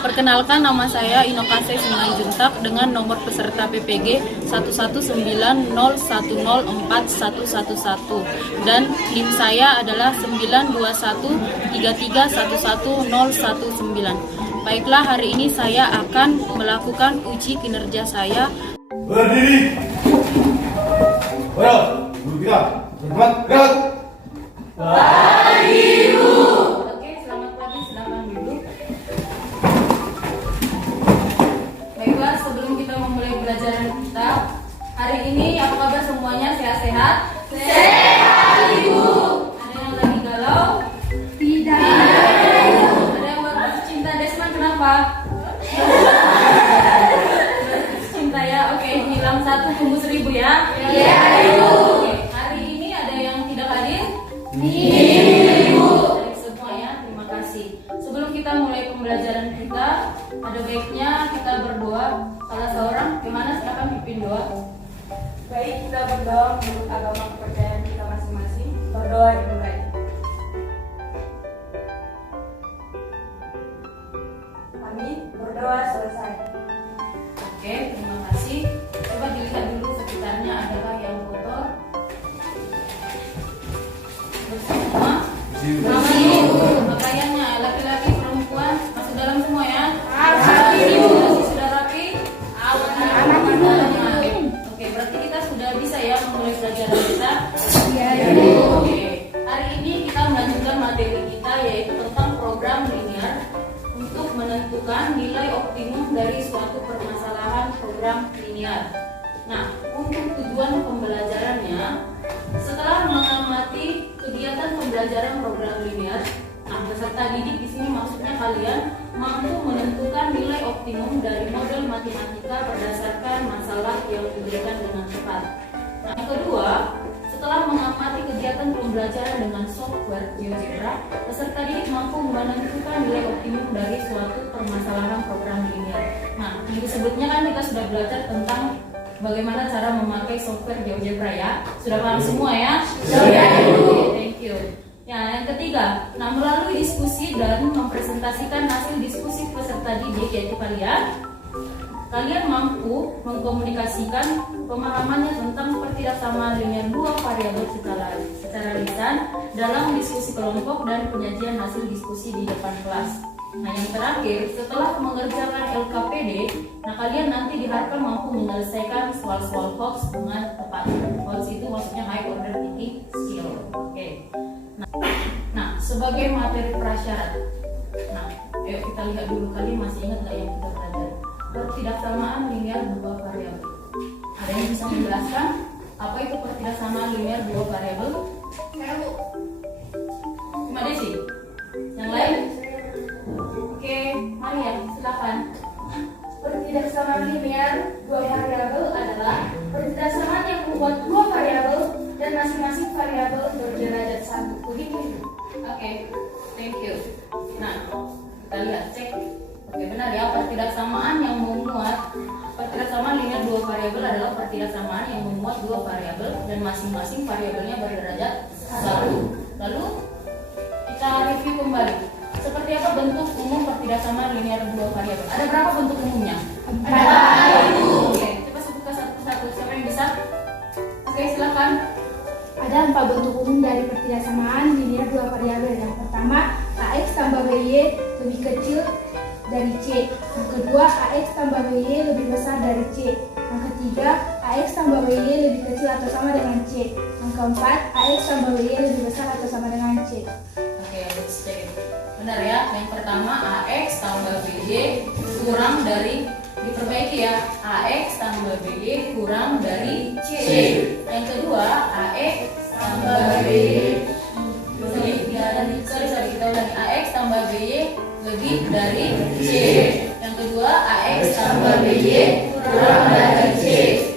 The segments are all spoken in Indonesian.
Perkenalkan, nama saya Inokase Simanjuntak dengan nomor peserta PPG 11901041111 dan NIM saya adalah 921331119. Baiklah, hari ini saya akan melakukan uji kinerja saya. Berdiri. Berat. Dulu kita. Berhenti. Gerak. Oke, selamat pagi, silakan duduk. Baiklah, sebelum kita memulai pelajaran kita, hari ini apa kabar semuanya? Sehat-sehat? Sehat, Ibu. Ada yang lagi galau? Tidak. Ada yang baru cinta Desman, kenapa? Cinta ya, oke, hilang satu tumbuh 1000 ya? Iya, Ibu. Oke, hari ini ada yang tidak hadir? Ibu. Baik semua ya, terima kasih. Sebelum kita mulai pembelajaran kita, ada baiknya kita berdoa. Salah seorang, gimana? Silakan pimpin doa. Baik, kita berdoa menurut agama kepercayaan kita masing-masing. Berdoa dimulai. Kami berdoa selesai. Oke, terima kasih. Coba dilihat dulu sekitarnya, adakah yang kotor? Bersih semua? Nama Ibu. Pakaiannya laki-laki, perempuan, masuk dalam semua ya? Sudah rapi? Oke, berarti kita sudah bisa ya memulai pelajaran kita? Iya. Oke, hari ini kita melanjutkan materi kita yaitu tentang program linear untuk menentukan nilai optimum dari suatu permasalahan program linear. Nah, untuk tujuan pembelajarannya, setelah mengamati kegiatan pembelajaran program linear, nah peserta didik di sini maksudnya kalian mampu menentukan nilai optimum dari model matematika berdasarkan masalah yang diberikan dengan cepat. Nah, yang kedua, setelah mengamati kegiatan pembelajaran dengan software GeoGebra, peserta didik mampu menentukan nilai optimum dari suatu permasalahan program linear. Nah, minggu sebelumnya kan kita sudah belajar tentang bagaimana cara memakai software GeoGebra ya. Sudah paham semua ya? Sudah, Ibu. Thank you. Ya, yang ketiga, nah melalui diskusi dan mempresentasikan hasil diskusi peserta didik yaitu kalian mampu mengkomunikasikan pemahamannya tentang pertidaksamaan linear dua variabel secara lisan dalam diskusi kelompok dan penyajian hasil diskusi di depan kelas. Nah, yang terakhir, setelah mengerjakan LKPD, nah kalian nanti diharapkan mampu menyelesaikan soal-soal HOTS dengan tepat. HOTS itu maksudnya High Order Thinking Skill. Oke. Nah, sebagai materi prasyarat. Nah, ayo kita lihat dulu, kalian masih ingat nggak yang kita belajar? Pertidaksamaan linear dua variabel. Ada yang bisa menjelaskan apa itu pertidaksamaan linear dua variabel? Mbak Desi? Yang lain? Oke, Maria, silakan. Pertidaksamaan linear dua variabel adalah pertidaksamaan yang membuat dua variabel dan masing-masing variabel berderajat 1. Begitu. Oke, thank you. Nah, kita lihat, cek. Oke, benar ya, pertidaksamaan yang memuat pertidaksamaan linear dua variabel adalah pertidaksamaan yang memuat dua variabel dan masing-masing variabelnya berderajat 1. Lalu kita review kembali. Seperti apa bentuk umum pertidaksamaan linear dua variabel? Ada berapa bentuk umumnya? Ada. Oke, coba sebutkan satu-satu. Siapa yang bisa? Oke, silakan. Ada 4 bentuk umum dari pertidaksamaan linear dua variabel. Yang pertama, AX tambah BY lebih kecil dari C. Yang kedua, AX tambah BY lebih besar dari C. Yang ketiga, AX tambah BY lebih kecil atau sama dengan C. Yang keempat, AX tambah BY lebih besar atau sama dengan C. Oke, let's check. Benar ya, yang pertama AX tambah BY kurang dari, diperbaiki ya, AX tambah BY kurang dari C. Yang kedua, AX tambah BY kita ulangi, AX tambah BY lebih dari C. Yang kedua, AX tambah BY kurang dari C.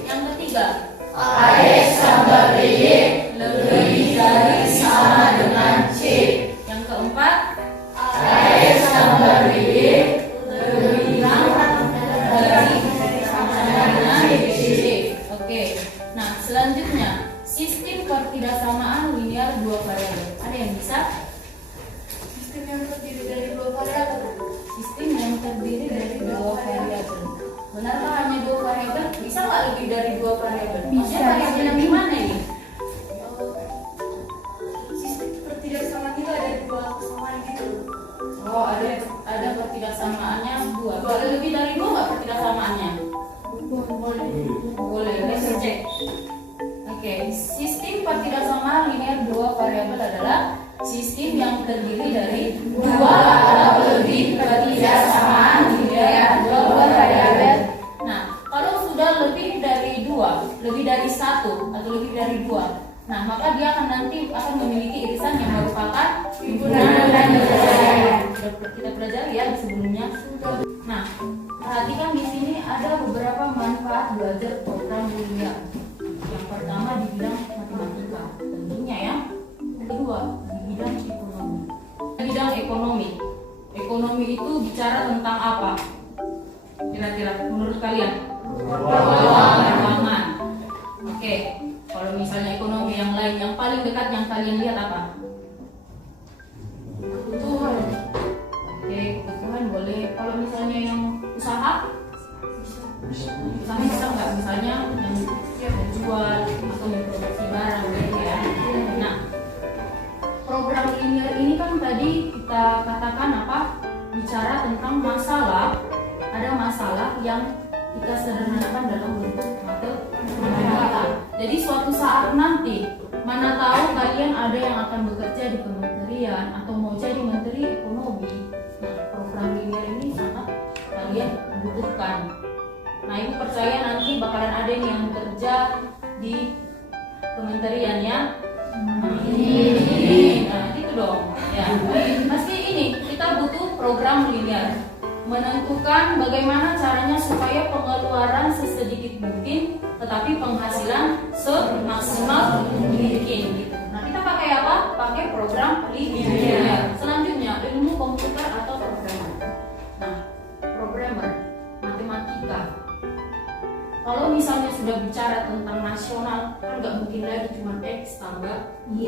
Yang ketiga, AX tambah BY lebih dari sama dengan C. Yang keempat, AX tambah BY lebih kurang dari sama dengan C. Oke. Nah, selanjutnya sistem pertidaksamaan linear dua variabel. Ada yang bisa? Sistem yang terdiri dari dua variabel. Sistem yang terdiri Oh, ada ketidaksamaannya 2. Boleh lebih dari 2 nggak ketidaksamaannya? Boleh. Let's check. Oke, sistem ketidaksamaan linear 2 variabel adalah sistem yang terdiri dari 2 atau lebih ketidaksamaan linear 2 variabel. Nah, kalau sudah lebih dari 2, lebih dari 1 atau lebih dari 2, nah maka dia nanti akan memiliki irisan yang merupakan himpunan dan persamaan. Kita pelajari ya sebelumnya. Nah, perhatikan di sini ada beberapa manfaat belajar program linear. Yang pertama di bidang matematika, tentunya ya. Yang kedua di bidang ekonomi. Bidang ekonomi. Ekonomi itu bicara tentang apa? Kira-kira menurut kalian? Keuangan. Oke. Kalau misalnya ekonomi yang lain, yang paling dekat yang kalian lihat apa? Kebutuhan. Oke, kebutuhan boleh. Kalau misalnya yang usaha, bisa nggak? Misalnya yang menjual atau memproduksi barang, gitu ya. Nah, program linear ini kan tadi kita katakan apa? Bicara tentang masalah. Ada masalah yang kita sederhanakan dalam bentuk matematika. Jadi suatu saat nanti, mana tahu kalian ada yang akan bekerja di kementerian atau mau jadi menteri ekonomi. Nah, program linear ini sangat kalian butuhkan. Nah, ibu percaya nanti bakalan ada yang bekerja di kementerian ya. Nah, itu dong. Ya, pasti ini kita butuh program linear. Menentukan bagaimana caranya supaya pengeluaran sesedikit mungkin tetapi penghasilan semaksimal mungkin gitu. Nah, kita pakai apa? Pakai program linear. Selanjutnya ilmu komputer atau programmer. Nah, programmer matematika. Kalau misalnya sudah bicara tentang nasional, kan nggak mungkin lagi cuma X tambah Y.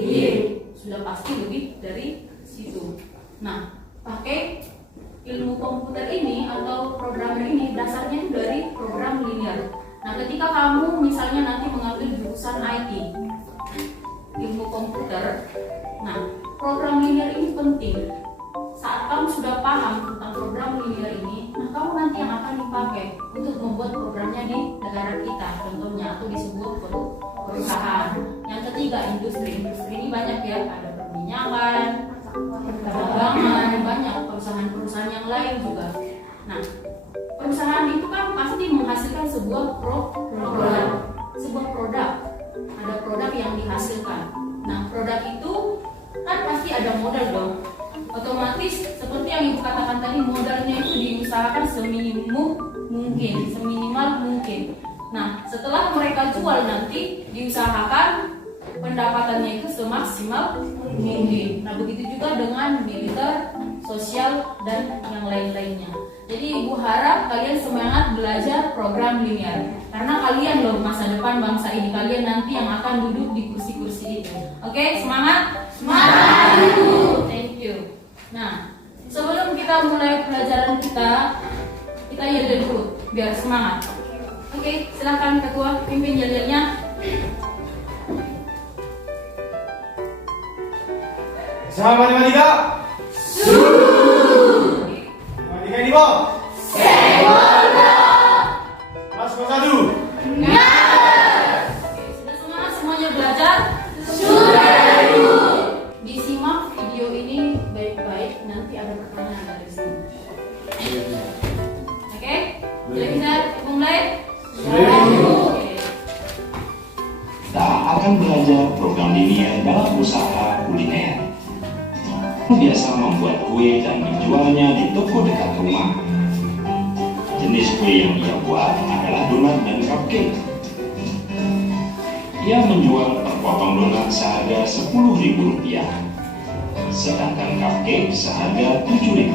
Sudah pasti lebih dari situ. Nah, pakai ilmu komputer ini atau programmer ini dasarnya itu dari program linear. Nah, ketika kamu misalnya nanti mengambil jurusan IT, ilmu komputer, nah program linear ini penting. Saat kamu sudah paham tentang program linear ini, nah kamu nanti yang akan dipakai untuk membuat programnya di negara kita, contohnya atau di sebuah perusahaan. Yang ketiga, industri. Industri ini banyak ya, ada perminyakan, perdagangan, banyak perusahaan-perusahaan yang lain juga. Nah, perusahaan itu kan pasti menghasilkan sebuah produk. Ada produk yang dihasilkan. Nah, produk itu kan pasti ada modal dong. Otomatis seperti yang ibu katakan tadi, modalnya itu diusahakan seminimal mungkin. Nah, setelah mereka jual nanti diusahakan pendapatannya itu semaksimal mungkin. Nah, begitu juga dengan militer, sosial, dan yang lain-lainnya. Jadi ibu harap kalian semangat belajar program linear, karena kalian loh masa depan bangsa ini. Kalian nanti yang akan duduk di kursi-kursi itu. Oke, semangat? Semangat ibu. Thank you. Nah, sebelum kita mulai pelajaran kita yel dulu biar semangat. Oke, silakan ketua pimpin yel-yelnya. Sama matematika. Matematika ini bos. Kelas 1. Sudah semangat semuanya belajar? Sudah. Disimak video ini baik-baik, nanti ada pertanyaan dari sini. Oke? Sudah bisa mulai? Oke. Kita akan belajar program linear dalam usaha kuliner. Biasa membuat kue dan menjualnya di toko dekat rumah. Jenis kue yang ia buat adalah donat dan cupcake. Ia menjual per potong donat seharga Rp10.000, sedangkan cupcake seharga Rp7.000.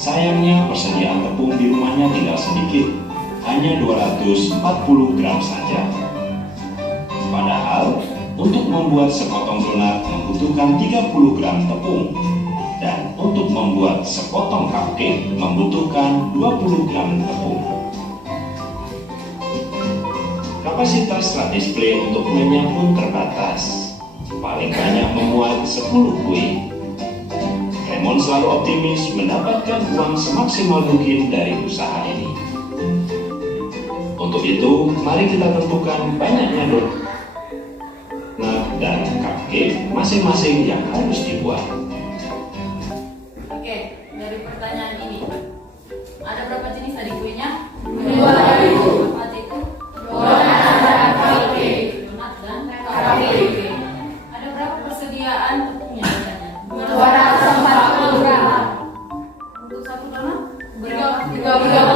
Sayangnya persediaan tepung di rumahnya tinggal sedikit, hanya 240 gram saja. Padahal untuk membuat sepotong donat membutuhkan 30 gram tepung, dan untuk membuat sepotong cupcake membutuhkan 20 gram tepung. Kapasitas rak display untuk kuenya pun terbatas, paling banyak memuat 10 kue. Lemon selalu optimis mendapatkan uang semaksimal mungkin dari usaha ini. Untuk itu, mari kita tentukan banyaknya donat dan cupcake masing-masing yang harus dibuat. Oke, dari pertanyaan ini, ada berapa jenis tadi kuenya? 2.000. Apa itu? Donat dan cupcake. Donat dan Cupcake. Oke. Ada berapa persediaan tepungnya? 240 gram. Untuk satu donat? 30 gram.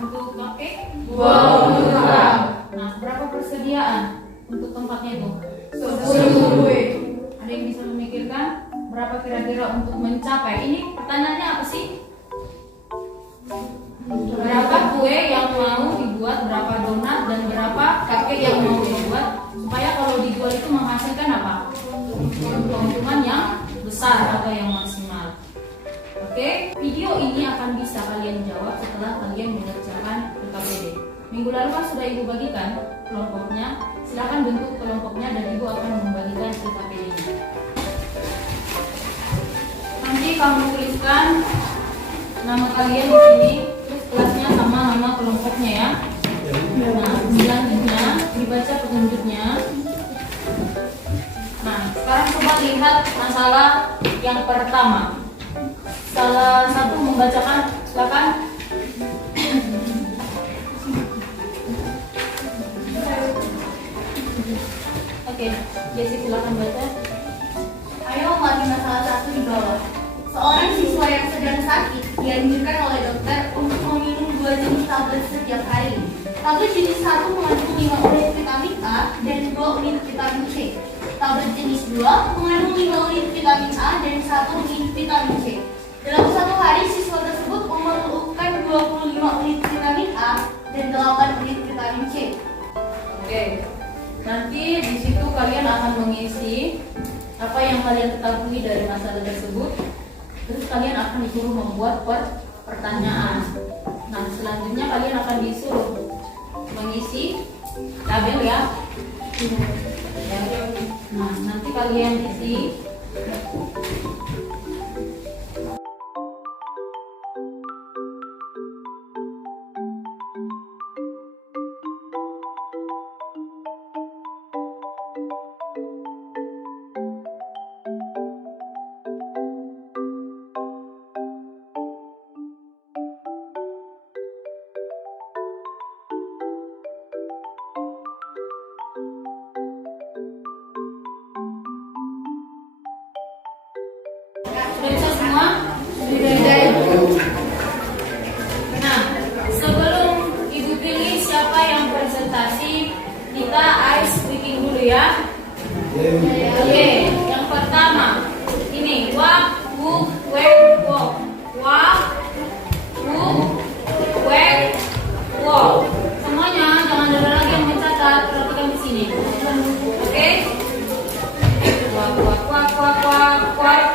Untuk cupcake? 20 gram. Nah, berapa persediaan untuk tempatnya itu? 10. Ada yang bisa memikirkan berapa kira-kira untuk mencapai? Ini pertanyaannya apa sih? Berapa kue yang mau dibuat, berapa donat dan berapa cupcake yang mau dibuat supaya kalau dijual itu menghasilkan apa? Keuntungan yang besar atau yang maksimal. Oke, video ini akan bisa kalian jawab setelah kalian mengerjakan UKBD. Minggu lalu kan sudah ibu bagikan kelompoknya. Silakan bentuk kelompoknya dan ibu akan membagikan UKBD-nya. Nanti kamu tuliskan nama kalian di sini, terus kelasnya sama nama kelompoknya ya. Nah, selanjutnya dibaca petunjuknya. Nah, sekarang coba lihat masalah yang pertama. Salah satu membacakan, silakan. Oke, Jesse silakan baca. Ayo mari masalah 1 di bawah. Seorang siswa yang sedang sakit dianjurkan oleh dokter untuk meminum 2 jenis tablet setiap hari. Tablet jenis 1 mengandung 5 unit vitamin A dan 2 unit vitamin C. Tablet jenis 2 mengandung 5 unit vitamin A dan 1 unit vitamin C. Dalam 1 hari siswa tersebut memerlukan 25 unit vitamin A dan 8 unit vitamin C. Oke, nanti di situ kalian akan mengisi apa yang kalian ketahui dari masalah tersebut. Terus kalian akan disuruh membuat pertanyaan. Nah, selanjutnya kalian akan disuruh mengisi tabel ya. Nah, nanti kalian isi. Sudah bisa semua? Nah, sebelum ibu pilih siapa yang presentasi, kita ice breaking dulu ya. Oke, yang pertama ini walk, walk, wake, walk. Walk, walk, wake, walk. Semuanya jangan ada lagi yang mencatat, perhatikan di sini. Oke? Walk, walk, walk, walk, walk, walk.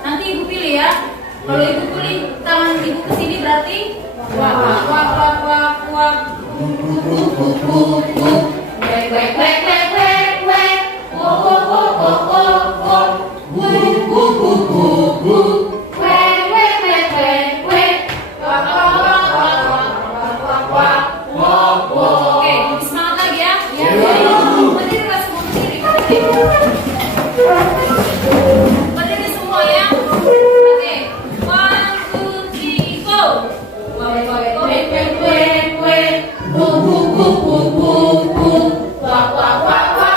Nanti ibu pilih ya. Kalau ibu pilih tangan ibu ke sini berarti wak wak wak wak wak wak. Wek wek wek wek wek wek. Wok wok wok wok wok wok. Wuk wuk wuk wuk wuk. Wek wek wek wek wek. Wak wak wak wak wak wak wak wak wak. Oke, semangat lagi ya. Berdiri lah semua berdiri semua ya. Oke, 1, 2, 3, go. Wek wek wek wek wek wek. Wuk wuk wuk wuk wuk wuk. Wak wak wak wak.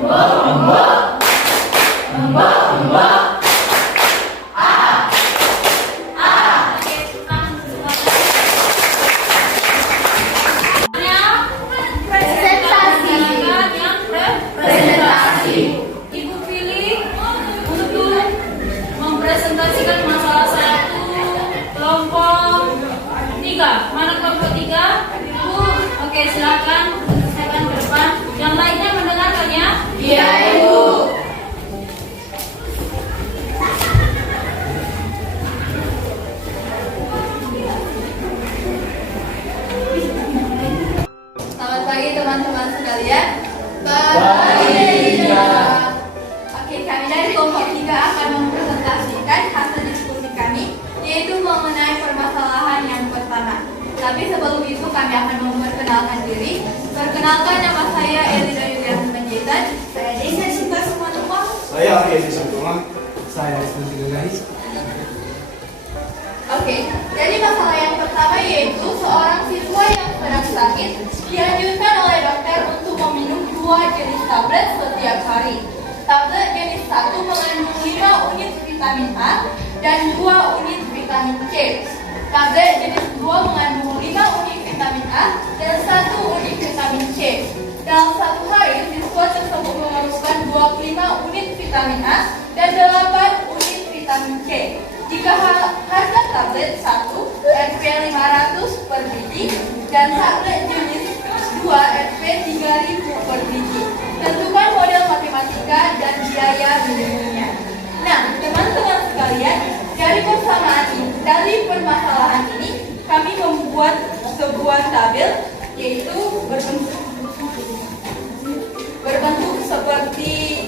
Presentasi. Presentasi. Ibu pilih untuk mempresentasikan masalah 1 kelompok 3. Mana kelompok 3? Ibu, oke silakan selesaikan ke depan. Yang lainnya mendengarkan ya? Iya, Ibu. Selamat pagi teman-teman sekalian. Pagi. Oke, kami dari kelompok 3 akan mempresentasikan hasil diskusi kami, yaitu mengenai permasalahan yang pertama. Tapi sebelum itu kami akan memperkenalkan diri. Perkenalkan, nama saya Elida Yuliana Panjaitan. Saya Desa Cinta Sumanukwa. Saya Arya Sisantoma. Saya Stansi Gagais. Oke, jadi masalah yang pertama yaitu seorang siswa yang sedang sakit dianjurkan oleh dokter untuk meminum 2 jenis tablet setiap hari. Tablet jenis 1 mengandung 5 unit vitamin A dan 2 unit vitamin C. Tablet jenis 2 mengandung 5 unit vitamin A dan 1 unit vitamin C. Dalam satu hari, siswa tersebut memerlukan 25 unit vitamin A dan 8 unit vitamin C. Jika harga tablet 1 Rp 500 per biji dan tablet jenis 2 Rp 3.000 per biji. Tentukan model matematika dan biaya minimumnya. Nah, teman-teman sekalian, dari permasalahan ini kami membuat sebuah tabel, yaitu berbentuk seperti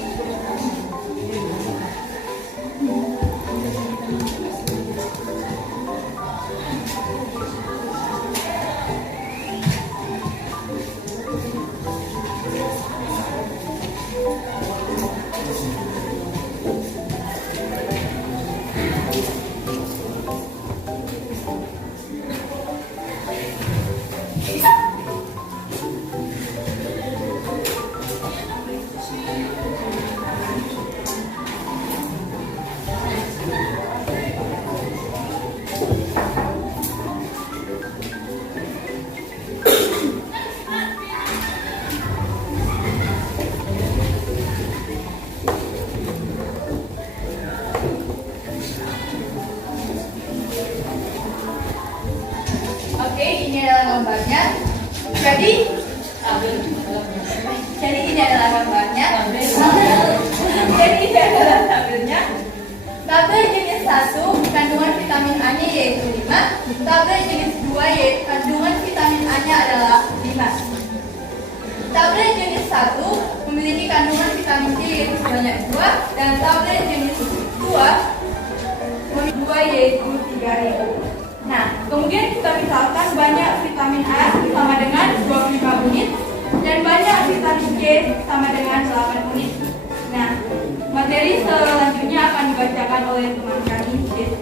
ini adalah gambarnya. Jadi ini adalah gambarnya. Jadi ini adalah tabelnya. Tabel jenis 1 kandungan vitamin A-nya yaitu 5. Tabel jenis 2 yaitu kandungan vitamin A-nya adalah 5. Tabel jenis 1 memiliki kandungan vitamin C yaitu sebanyak 2 dan tabel jenis 2 memiliki 2 yaitu 3000. Nah, kemudian kita misalkan banyak vitamin A sama dengan 25 unit dan banyak vitamin C sama dengan 8 unit. Nah, materi selanjutnya akan dibacakan oleh teman kami, Jess.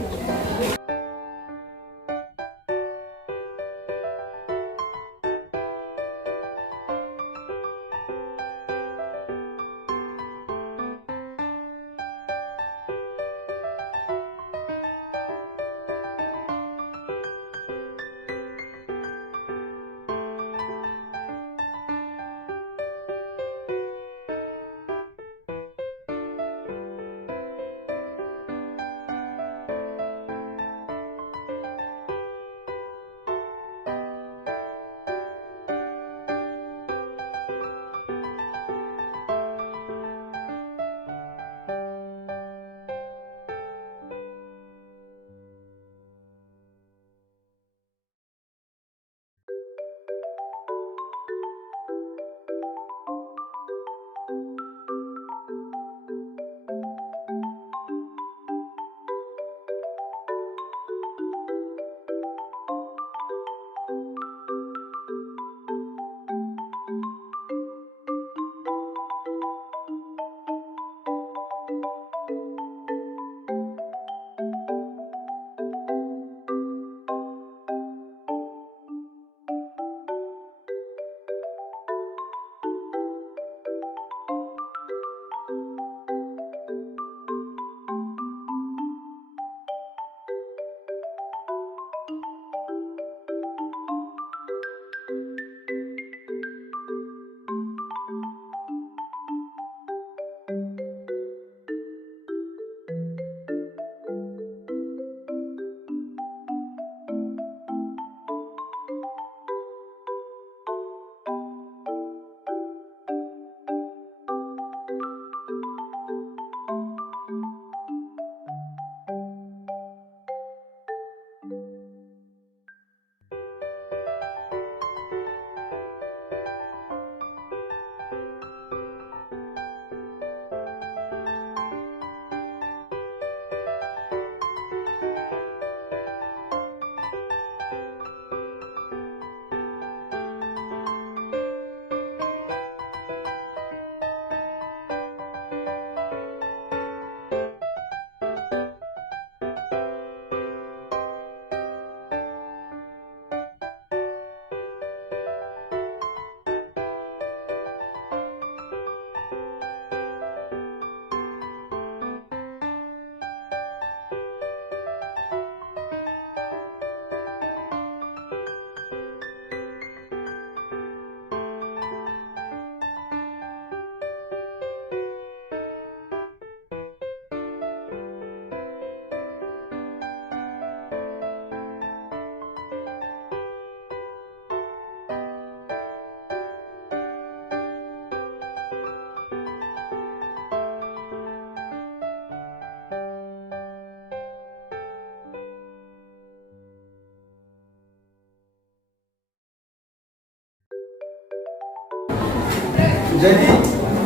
Jadi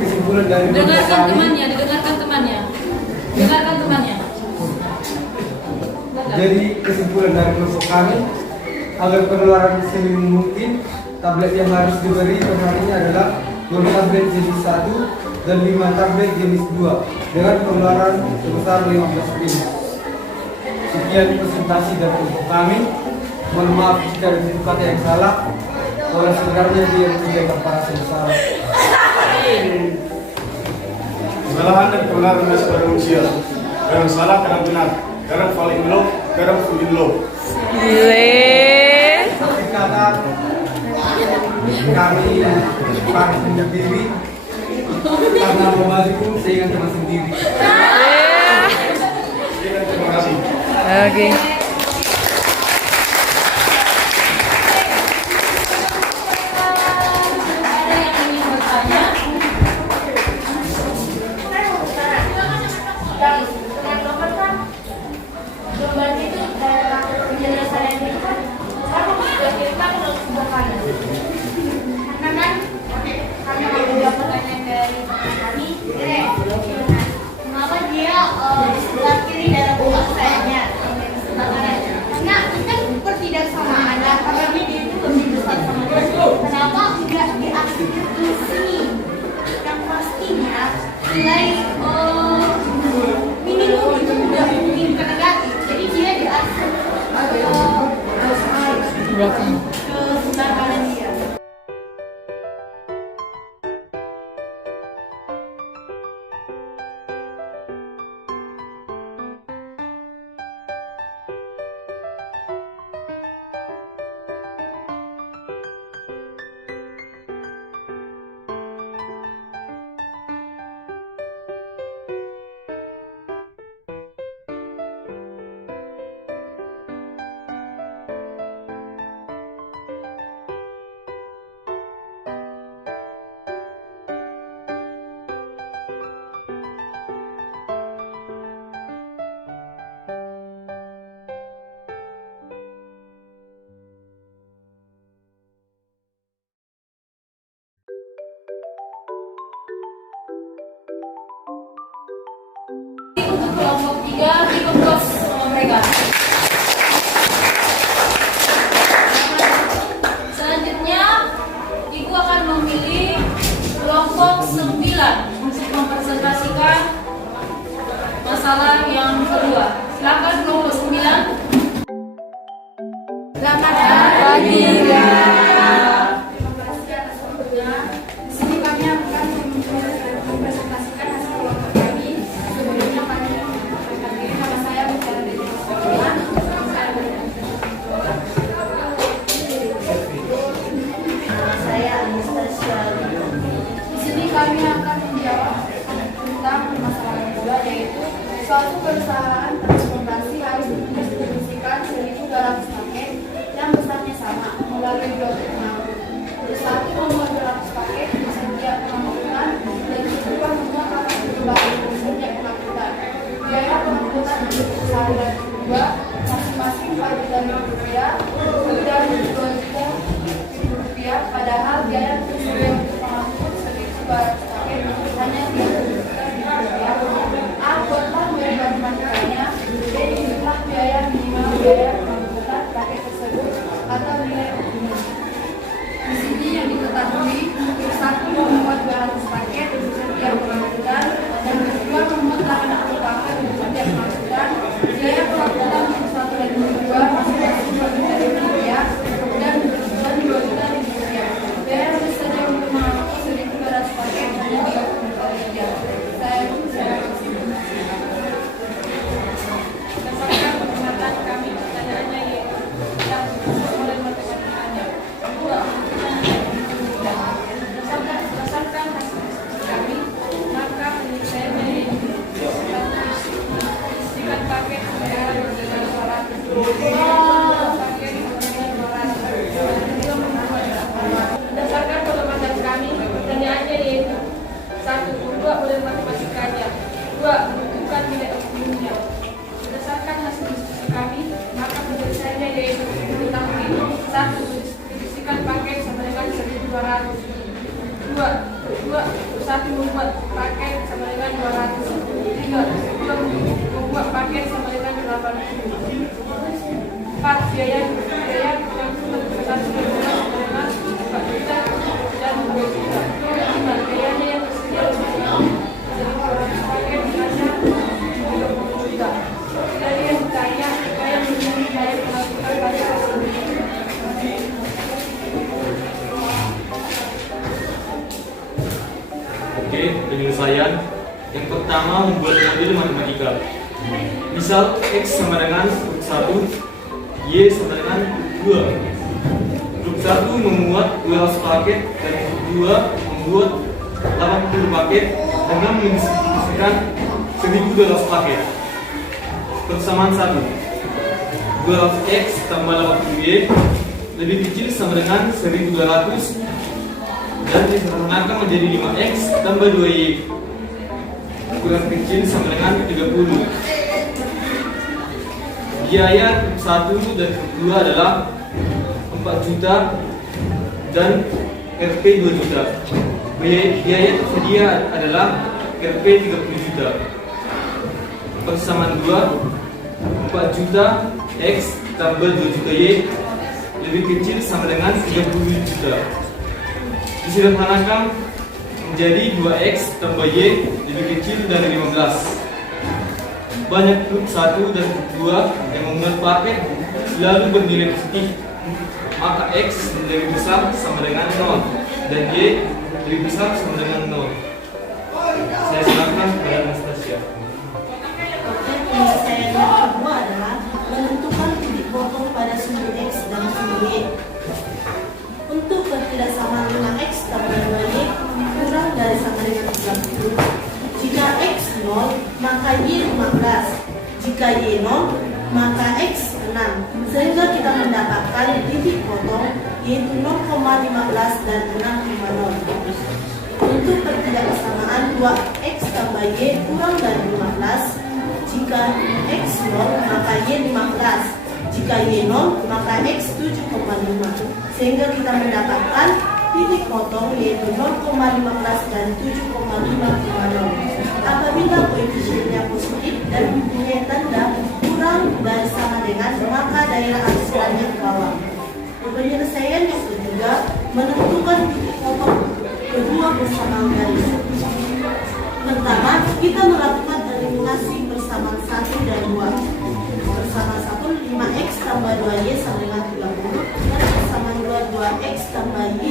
kesimpulan dari Dengarkan temannya, dengarkan temannya. Dengarkan temannya. Jadi kesimpulan dari kelompok kami, agar penularan seminim mungkin, tablet yang harus diberi perharinya adalah 2 tablet jenis 1 dan 5 tablet jenis 2 dengan pengeluaran sebesar 15 ribu. Sekian presentasi dari kelompok kami. Mohon maaf jika ada kata yang salah. Oleh sebenarnya dia menjaga para sengsara. Kesalahan dan kebenaran masih pada manusia. Kadang salah, kadang benar. Kadang falling low, kadang falling low. Tapi kata kami para sendiri karena membantu sehingga cuma sendiri. Terima kasih. Oke. Ada yang ingin bertanya? Dengan dokter kan jawaban itu dalam penjelasan yang diberikan sama sudah kita harus sederhana karena kan karena ada pertanyaan dari kami Kenapa dia sebelah kiri dalam buku sayanya? Karena kita ketidaksamaan karena dia itu lebih besar sama dia. Kenapa tidak di akhir di sini? Yang pastinya nilai minimum itu udah mungkin ke negatif. Jadi dia di akhir ke sebelah kanan dia. Untuk kelompok 3 ikut kelas sama mereka. Selanjutnya, Ibu akan memilih kelompok 9 untuk mempresentasikan masalah yang kedua. Silakan kelompok 9. Selamat pagi. Terima kasih atas waktunya. Di sini kami akan mempresentasikan hasil kelompok kami. Sebelumnya kami menyampaikan diri, nama saya bicara dari sekolah. Saya Anastasia. Di sini kami akan menjawab tentang permasalahan kedua, yaitu suatu perusahaan transportasi harus mendistribusikan 1.200 paket yang besarnya sama melalui dua pengangkut. Perusahaan itu membuat 200 paket di setiap pengangkutan dan kedua membuat 40 paket di setiap pengangkutan. Biaya pengangkutan untuk perusahaan dan kedua masing-masing 4 juta rupiah dan 2 juta rupiah. Padahal biaya untuk pengangkut 1.200 paket hanya 3 juta rupiah. A. Total biaya matematikanya. B. Jumlah biaya minimal biaya pengangkutan paket tersebut atau nilai optimum. Di sini yang diketahui, satu membuat 200 paket di setiap pengangkutan dan kedua membuat 80 paket di setiap pengangkutan. Biaya pengangkutan untuk satu dan kedua masing-masing 2 juta rupiah dan 2 juta rupiah. Biaya tentu saja untuk mengangkut 1.200 paket hanya 30 juta rupiah. Saya kasih. Berdasarkan pengamatan kami, pertanyaan paket sama dengan 200. 3. Membuat paket sama dengan 80. 4. Biaya yang sebesar 9 juta sama dengan 4 juta dan 2 juta. 5. Biayanya yang tersedia lebih sedikit. Jadi 200 paket biasanya 30 juta. Dari yang kaya menjadi biaya melakukan paket tersebut. Oke, penyelesaian. Yang pertama, membuat model matematika. Misal X sama dengan 1, Y sama dengan 2. Grup 1 memuat 200 paket dan grup 2 membuat 80 paket dengan mendistribusikan 1200 paket. Persamaan 1. 200X tambah 80Y lebih kecil sama dengan 1200 dan disederhanakan menjadi 5X tambah 2Y kurang kecil sama dengan 30. Biaya grup 1 dan grup 2 adalah 4 juta dan RP 2 juta. Biaya tersedia adalah RP 30 juta. Persamaan 2, 4 juta X tambah 2 juta Y lebih kecil sama dengan 30 juta. Disederhanakan menjadi 2X tambah Y lebih kecil dari 15. Banyak grup 1 dan grup 2 yang memuat paket selalu bernilai positif, maka X lebih besar sama dengan 0 dan Y lebih besar sama dengan 0. Saya silakan kepada Anastasia. Penyelesaian yang kedua adalah menentukan titik potong pada sumbu X dan sumbu Y. Untuk ketidaksamaan 5X tambah 2Y kurang dari sama dengan 30. Jika X 0, maka Y 15. Jika Y 0, maka X 6. Sehingga kita mendapatkan titik potong yaitu 0,15 dan 6,0. Untuk ketidaksamaan 2X tambah Y kurang dari 15. Jika X 0, maka Y 15. Jika Y 0, maka X 7,5. Sehingga kita mendapatkan titik potong yaitu 0,15 dan 7,5,0. Apabila koefisiennya positif dan mempunyai tanda kurang dari sama dengan, maka daerah aksialnya ke bawah. Penyelesaian yang ketiga, menentukan titik potong kedua persamaan garis. Pertama, kita melakukan eliminasi persamaan 1 dan 2. Persamaan 1 5X tambah 2Y sama dengan 30 dan persamaan 2 2X tambah Y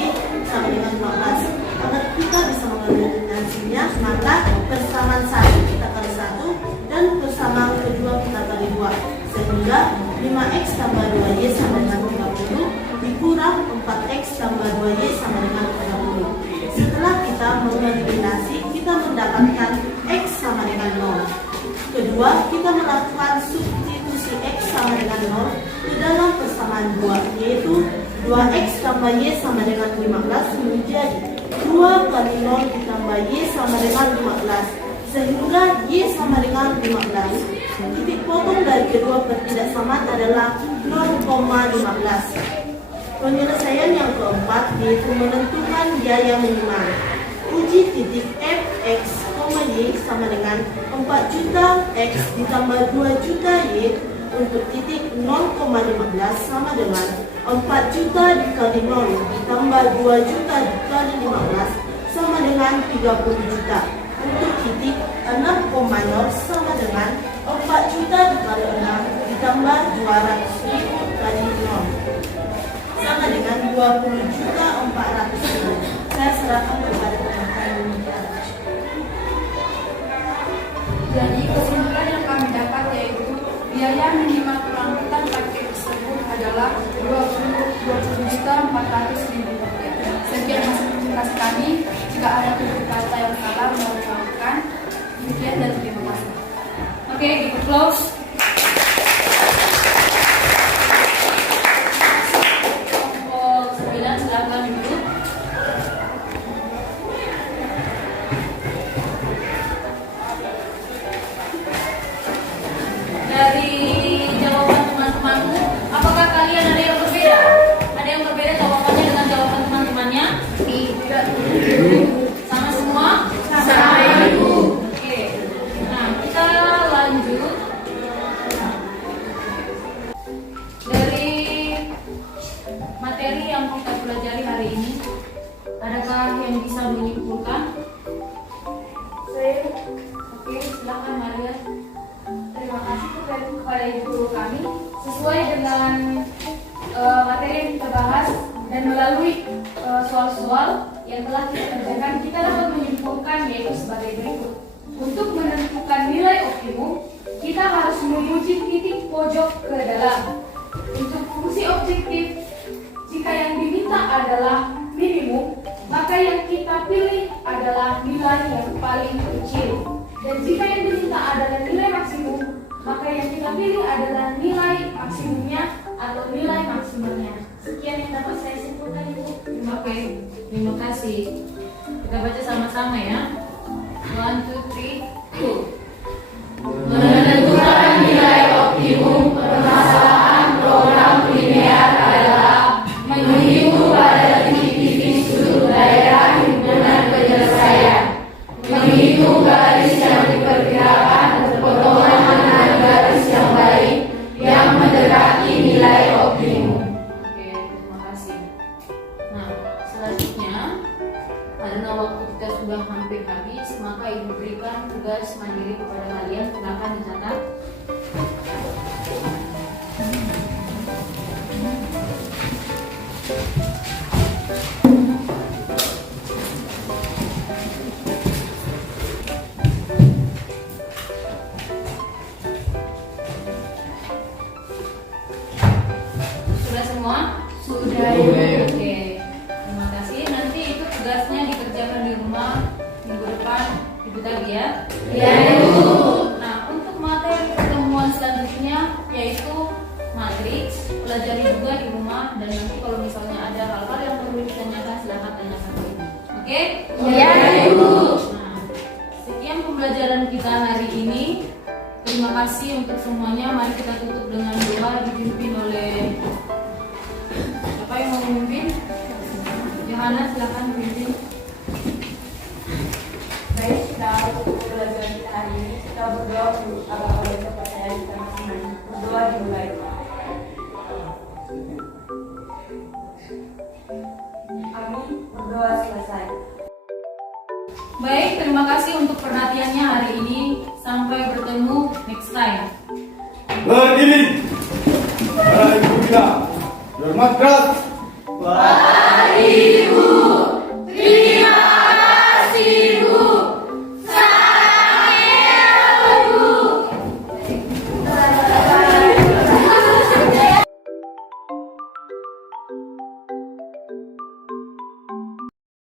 sama dengan 15. Agar kita bisa mengeliminasinya, maka persamaan 1 kita kali 1 dan persamaan kedua kita kali 2. Sehingga 5X tambah 2Y sama dengan 30 dikurang 4X tambah 2Y sama dengan 30. Setelah kita mengeliminasi, kita mendapatkan X sama dengan 0. Kedua, kita melakukan substitusi X sama dengan 0 ke dalam persamaan 2, yaitu 2X tambah Y sama dengan 15 menjadi 2 kali 0 ditambah Y sama dengan 15, sehingga Y sama dengan 15. Titik potong dari kedua pertidaksamaan adalah 0,15. Penyelesaian yang keempat yaitu menentukan biaya minimal. Uji titik Fx, Y sama dengan 4 juta X ditambah 2 juta Y untuk titik 0,15 sama dengan 4 juta dikali 0 ditambah 2 juta dikali 15 sama dengan 30 juta. Untuk titik 6,0 sama dengan 4 juta dikali 6 ditambah 200.000 kali 0 sama dengan 20 juta 400.000. Saya serahkan kepada teman-teman. Jadi kesimpulan yang kami dapat yaitu biaya minimal pengangkutan paket tersebut adalah 20 juta 400.000 rupiah. Sekian hasil presentasi kami. Jika ada tutur kata yang salah mohon dimaafkan. Demikian dan terima kasih. Oke, kita close. Kelompok 9 silakan duduk. Dari jawaban teman-temanmu, apakah kalian ada yang berbeda? Ada yang berbeda jawabannya dengan jawaban teman-temannya? Tidak. Sama semua? Sama. Oke, silakan Maria. Terima kasih kepada ibu guru kami. Sesuai dengan materi yang kita bahas dan melalui soal-soal yang telah kita kerjakan, kita dapat menyimpulkan yaitu sebagai berikut. Untuk menentukan nilai optimum, kita harus memuji titik pojok ke dalam. Untuk fungsi objektif, jika yang diminta adalah minimum, maka yang kita pilih adalah nilai yang paling kecil. Dan jika yang diminta adalah nilai maksimum, maka yang kita pilih adalah nilai maksimumnya atau nilai maksimalnya. Sekian yang dapat saya simpulkan, Ibu. Oke, terima kasih. Kita baca sama-sama ya. 1, 2, 3, go. Menentukan nilai optimum permasalahan program linear adalah menghitung pada titik-titik sudut daerah himpunan penyelesaian, menghitung garis yang diperkirakan berpotongan dengan garis yang baik yang mendekati nilai optimum. Oke, terima kasih. Nah, selanjutnya karena waktu kita sudah hampir habis, maka ibu berikan tugas mandiri kepada kalian. Silakan dicatat. Sudah semua? Sudah, Ibu. Ibu. Oke, terima kasih. Nanti itu tugasnya dikerjakan di rumah minggu depan, Ibu tadi ya. Ya, Ibu. Nah, untuk materi pertemuan selanjutnya yaitu matriks, pelajari juga di rumah, dan nanti kalau misalnya ada hal-hal yang perlu ditanyakan silahkan tanyakan ke Ibu. Oke? Ya, Ibu. Nah, sekian pembelajaran kita hari ini. Terima kasih untuk semuanya. Mari kita tutup dengan doa dipimpin oleh siapa yang mau memimpin? Yohana, silakan pimpin. Baik, kita untuk pembelajaran kita hari ini, kita berdoa dulu agar oleh kepercayaan kita masing-masing. Berdoa dimulai. Amin. Berdoa selesai. Baik, terima kasih untuk perhatiannya hari ini. Sampai bertemu next time. Berdiri. Para ibu kita. Hormat keras. Pak Ibu.